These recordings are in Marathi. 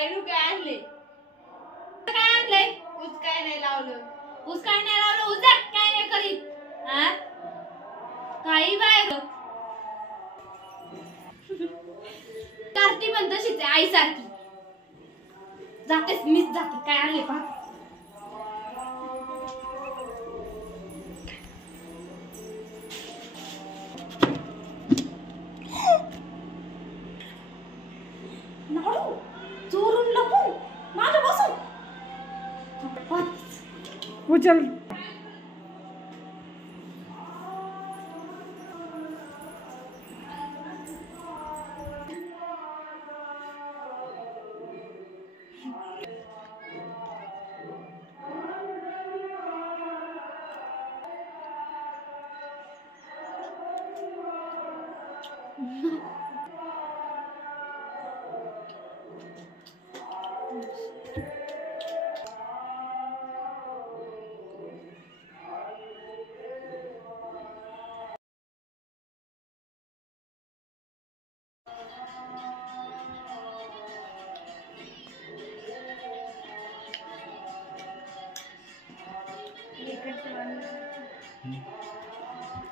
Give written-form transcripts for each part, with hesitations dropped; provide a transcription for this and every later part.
आयरू काय आणले काय आणले उस काय नाही लावलं उद्या काय नाही करीत हा काही बाहेर कार्ती पण तशीच आहे आई सारखी जातेच मीच जाते काय आणले पहा नाडू चोरून लपून माझ्या बसून उचल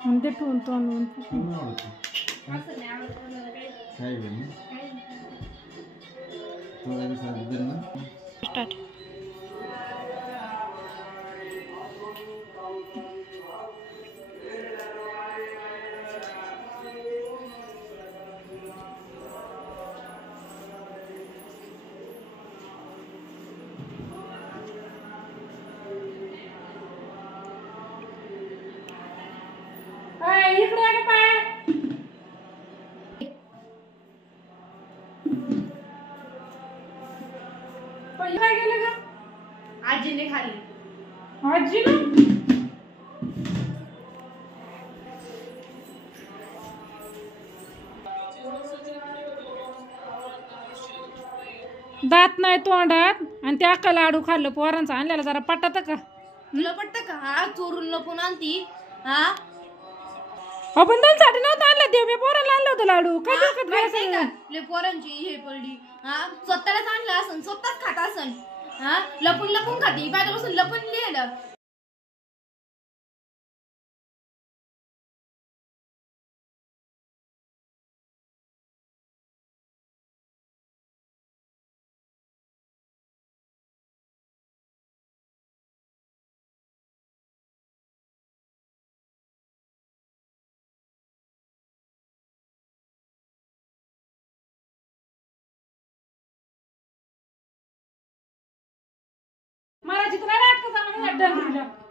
अंदर ठेवून तो आणून स्टार्ट इकडे आले पाय काय गेलं का आजीने खाल्ली आजी ना दात नाही तोंडात आणि त्या अक्का लाडू खाल्लं पोरांचा आणलेला जरा पटत का तुला पटतं का हा चोरून लपून आणती हा आपण त्यांच्यासाठी नव्हतं आणलं ते मी पोराला आणलं होतं लाडू काय डोक्यात माहिती घालायचं? का ले पोरांची हे पडली हा स्वतःलाच आणलं असन स्वतःच खात असन हा लपून लपून खाती माझ्यापासून लपून लिहिलं मला जिथं नाही नाटक